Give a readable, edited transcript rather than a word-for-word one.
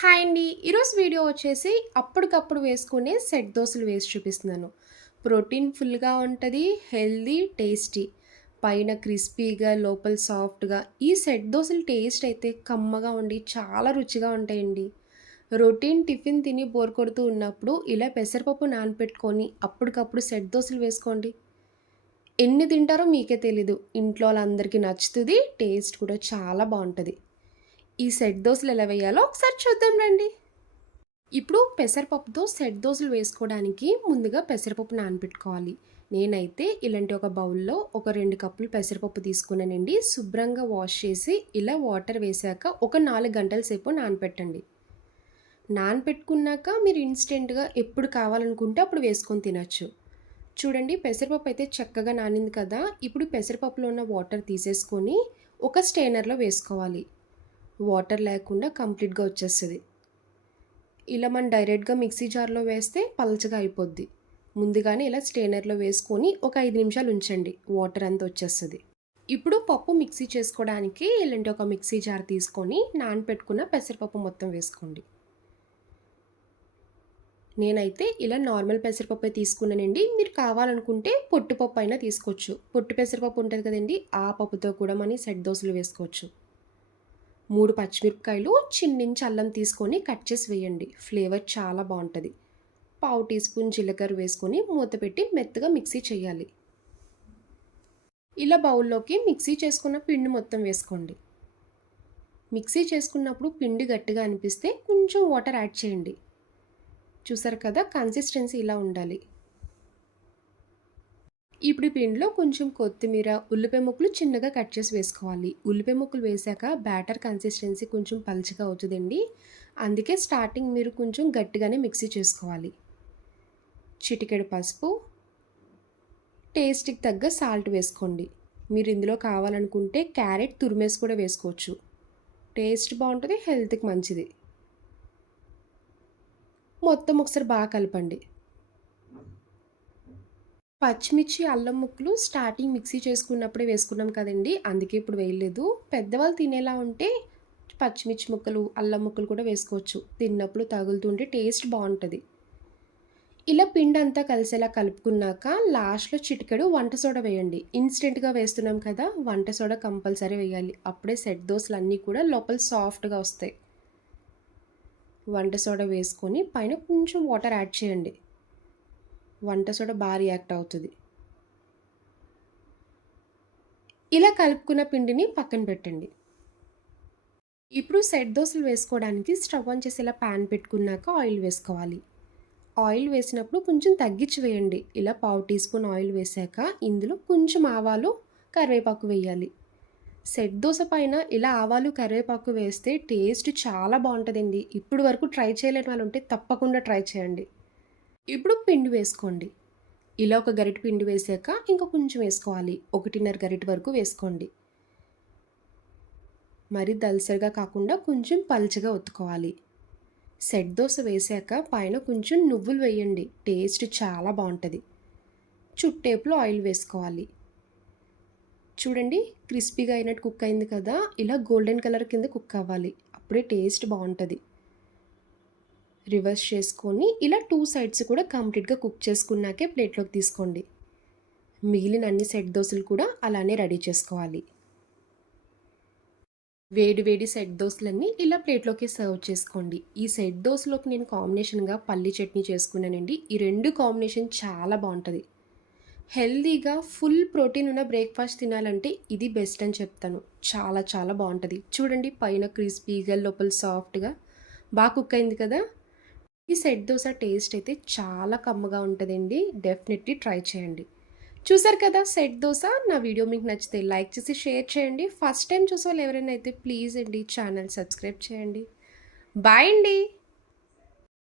Hi అండి. ఈరోజు video వచ్చేసి అప్పటికప్పుడు వేసుకునే సెట్ దోసలు వేసి చూపిస్తున్నాను. ప్రోటీన్ ఫుల్‌గా ఉంటది. Healthy, tasty. పైన క్రిస్పీగా, లోపల సాఫ్ట్‌గా. ఈ సెట్ దోసల టేస్ట్ అయితే కమ్మగా ఉండి చాలా రుచిగా ఉంటాయండి. రొటీన్ టిఫిన్ తిని బోర్ కొడుతూ ఉన్నప్పుడు ఇలా పెసరపప్పు నానపెట్టుకొని అప్పటికప్పుడు సెట్ దోసలు వేసుకోండి. ఎన్ని తింటారో మీకే తెలీదు. ఇంట్లో వాళ్ళందరికీ నచ్చుతది. టేస్ట్ కూడా చాలా బావుంటది. ఈ సెట్ దోసలు ఎలా వేయాలో ఒకసారి చూద్దాం రండి. ఇప్పుడు పెసరపప్పుతో సెట్ దోసలు వేసుకోవడానికి ముందుగా పెసరపప్పు నానబెట్టుకోవాలి. నేనైతే ఇలాంటి ఒక బౌల్లో ఒక 2 కప్పులు పెసరపప్పు తీసుకున్నానండి. శుభ్రంగా వాష్ చేసి ఇలా వాటర్ వేశాక ఒక 4 గంటల సేపు నానపెట్టండి. నానపెట్టుకున్నాక మీరు ఇన్స్టెంట్గా ఎప్పుడు కావాలనుకుంటే అప్పుడు వేసుకొని తినచ్చు. చూడండి, పెసరపప్పు అయితే చక్కగా నానింది కదా. ఇప్పుడు పెసరపప్పులో ఉన్న వాటర్ తీసేసుకొని ఒక స్టెయినర్లో వేసుకోవాలి. వాటర్ లేకుండా కంప్లీట్గా వచ్చేస్తుంది. ఇలా మనం డైరెక్ట్గా మిక్సీ జార్లో వేస్తే పలచగా అయిపోద్ది. ముందుగానే ఇలా స్టెయినర్లో వేసుకొని ఒక 5 నిమిషాలు ఉంచండి. వాటర్ అంతా వచ్చేస్తుంది. ఇప్పుడు పప్పు మిక్సీ చేసుకోవడానికి ఇలాంటి ఒక మిక్సీ జార్ తీసుకొని నానపెట్టుకున్న పెసరపప్పు మొత్తం వేసుకోండి. నేనైతే ఇలా నార్మల్ పెసరపప్పు తీసుకున్నానండి. మీరు కావాలనుకుంటే పొట్టుపప్పు అయినా తీసుకోవచ్చు. పొట్టు పెసరపప్పు ఉంటుంది కదండి, ఆ పప్పుతో కూడా మనం సెట్ దోసలు వేసుకోవచ్చు. 3 పచ్చిమిరపకాయలు, చిన్నించి అల్లం తీసుకొని కట్ చేసి వేయండి. ఫ్లేవర్ చాలా బాగుంటుంది. పావు టీ స్పూన్ జీలకర్ర వేసుకొని మూత పెట్టి మెత్తగా మిక్సీ చేయాలి. ఇలా బౌల్లోకి మిక్సీ చేసుకున్న పిండి మొత్తం వేసుకోండి. మిక్సీ చేసుకున్నప్పుడు పిండి గట్టిగా అనిపిస్తే కొంచెం వాటర్ యాడ్ చేయండి. చూసారు కదా, కన్సిస్టెన్సీ ఇలా ఉండాలి. ఇప్పుడు ఈ పిండిలో కొంచెం కొత్తిమీర, ఉల్లిపాయ ముక్కలు చిన్నగా కట్ చేసి వేసుకోవాలి. ఉల్లిపాయ ముక్కలు వేసాక బ్యాటర్ కన్సిస్టెన్సీ కొంచెం పలుచగా అవుతుందండి. అందుకే స్టార్టింగ్ మీరు కొంచెం గట్టిగానే మిక్సీ చేసుకోవాలి. చిటికెడు పసుపు, టేస్ట్కి తగ్గ సాల్ట్ వేసుకోండి. మీరు ఇందులో కావాలనుకుంటే క్యారెట్ తురిమేసి కూడా వేసుకోవచ్చు. టేస్ట్ బాగుంటుంది, హెల్త్కి మంచిది. మొత్తం ఒకసారి బాగా కలపండి. పచ్చిమిర్చి, అల్లం ముక్కలు స్టార్టింగ్ మిక్సీ చేసుకున్నప్పుడే వేసుకున్నాం కదండి, అందుకే ఇప్పుడు వేయలేదు. పెద్దవాళ్ళు తినేలా ఉంటే పచ్చిమిర్చి ముక్కలు, అల్లం ముక్కలు కూడా వేసుకోవచ్చు. తిన్నప్పుడు తగులుతుంటే టేస్ట్ బాగుంటుంది. ఇలా పిండి అంతా కలిసేలా కలుపుకున్నాక లాస్ట్లో చిటికెడు వంట సోడా వేయండి. ఇన్స్టెంట్గా వేస్తున్నాం కదా, వంట సోడా కంపల్సరీ వేయాలి. అప్పుడే సెట్ దోసలు అన్నీ కూడా లోపల సాఫ్ట్గా వస్తాయి. వంట సోడా వేసుకొని పైన కొంచెం వాటర్ యాడ్ చేయండి. వంట సోడా బాగా రియాక్ట్ అవుతుంది. ఇలా కలుపుకున్న పిండిని పక్కన పెట్టండి. ఇప్పుడు సెట్ దోసలు వేసుకోవడానికి స్టవ్ ఆన్ చేసి ఇలా ప్యాన్ పెట్టుకున్నాక ఆయిల్ వేసుకోవాలి. ఆయిల్ వేసినప్పుడు కొంచెం తగ్గించి వేయండి. ఇలా పావు టీ స్పూన్ ఆయిల్ వేసాక ఇందులో కొంచెం ఆవాలు, కరివేపాకు వేయాలి. సెట్ దోస పైన ఇలా ఆవాలు, కరివేపాకు వేస్తే టేస్ట్ చాలా బాగుంటుందండి. ఇప్పుడు వరకు ట్రై చేయలేని వాళ్ళు ఉంటే తప్పకుండా ట్రై చేయండి. ఇప్పుడు పిండి వేసుకోండి. ఇలా ఒక గరిటె పిండి వేసాక ఇంకా కొంచెం వేసుకోవాలి. 1.5 గరిటె వరకు వేసుకోండి. మరి దలసరిగా కాకుండా కొంచెం పల్చగా ఒత్తుకోవాలి. సెట్ దోస వేసాక పైన కొంచెం నువ్వులు వేయండి. టేస్ట్ చాలా బాగుంటుంది. చుట్టేపులో ఆయిల్ వేసుకోవాలి. చూడండి, క్రిస్పీగా అయినట్టు కుక్ అయింది కదా. ఇలా గోల్డెన్ కలర్ కింద కుక్ అవ్వాలి. అప్పుడే టేస్ట్ బాగుంటుంది. రివర్స్ చేసుకొని ఇలా 2 సైడ్స్ కూడా కంప్లీట్గా కుక్ చేసుకున్నాకే ప్లేట్లోకి తీసుకోండి. మిగిలిన అన్ని సెట్ దోసలు కూడా అలానే రెడీ చేసుకోవాలి. వేడి వేడి సెట్ దోసలన్నీ ఇలా ప్లేట్లోకి సర్వ్ చేసుకోండి. ఈ సెట్ దోసలోకి నేను కాంబినేషన్గా పల్లి చట్నీ చేసుకున్నానండి. ఈ 2 కాంబినేషన్ చాలా బాగుంటుంది. హెల్తీగా ఫుల్ ప్రోటీన్ ఉన్న బ్రేక్ఫాస్ట్ తినాలంటే ఇది బెస్ట్ అని చెప్తాను. చాలా చాలా బాగుంటుంది. చూడండి, పైన క్రిస్పీగా, లోపల సాఫ్ట్గా బాగా కుక్ అయింది కదా. ఈ సెట్ దోస టేస్ట్ అయితే చాలా కమ్మగా ఉంటుందండి. డెఫినెట్లీ ట్రై చేయండి. చూసారు కదా సెట్ దోస. నా వీడియో మీకు నచ్చితే లైక్ చేసి షేర్ చేయండి. ఫస్ట్ టైం చూసే వాళ్ళు ఎవరైనా అయితే ప్లీజ్ అండి ఛానల్ సబ్స్క్రైబ్ చేయండి. బాయ్ అండి.